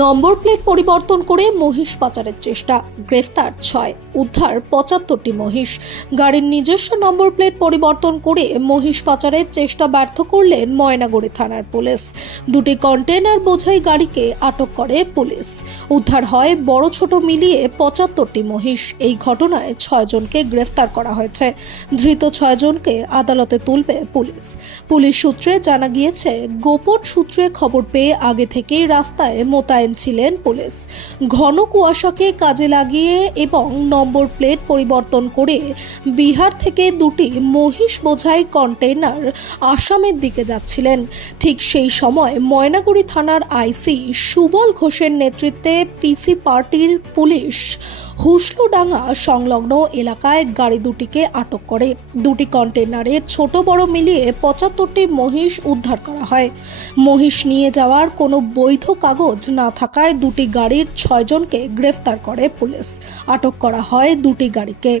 Number plate পরিবর্তন করে মহিষ পাচারের চেষ্টা, গ্রেফতার 6, উদ্ধার 75টি মহিষ। গাড়ির নিজস্ব নম্বর প্লেট পরিবর্তন করে মহিষ পাচারের চেষ্টা ব্যর্থ করলেন ময়নাগুড়ি থানার পুলিশ। দুটি কন্টেনার বোঝাই গাড়িকে আটক করে পুলিশ। উদ্ধার হয় বড় ছোট মিলিয়ে 75টি মহিষ। এই ঘটনায় 6 জনকে গ্রেফতার করা হয়েছে। ধৃত 6 জনকে আদালতে তুলবে পুলিশ। পুলিশ সূত্রে জানা গিয়েছে, গোপন সূত্রে খবর পেয়ে আগে থেকেই রাস্তায় মোতায়েন ছিলেন পুলিশ। ঘন কুয়াশাকে কাজে লাগিয়ে এবং নম্বর প্লেট পরিবর্তন করে বিহার থেকে দুটি মহিষ বোঝাই কন্টেইনার আসামের দিকে যাচ্ছিলেন। ঠিক সেই সময় ময়নাগুড়ি থানার আইসি সুবল ঘোষের নেতৃত্বে পিসি পার্টির পুলিশ হুসলুডাঙ্গা সংলগ্ন এলাকায় গাড়ি দুটিকে আটক করে। দুটি কন্টেইনারে ছোট বড় মিলিয়ে 75টি মহিষ উদ্ধার করা হয়। মহিষ নিয়ে যাওয়ার কোনো বৈধ কাগজ না থাকায় দুটি গাড়ির 6 জনকে গ্রেফতার করে পুলিশ। আটক করা হয় দুটি গাড়িকে।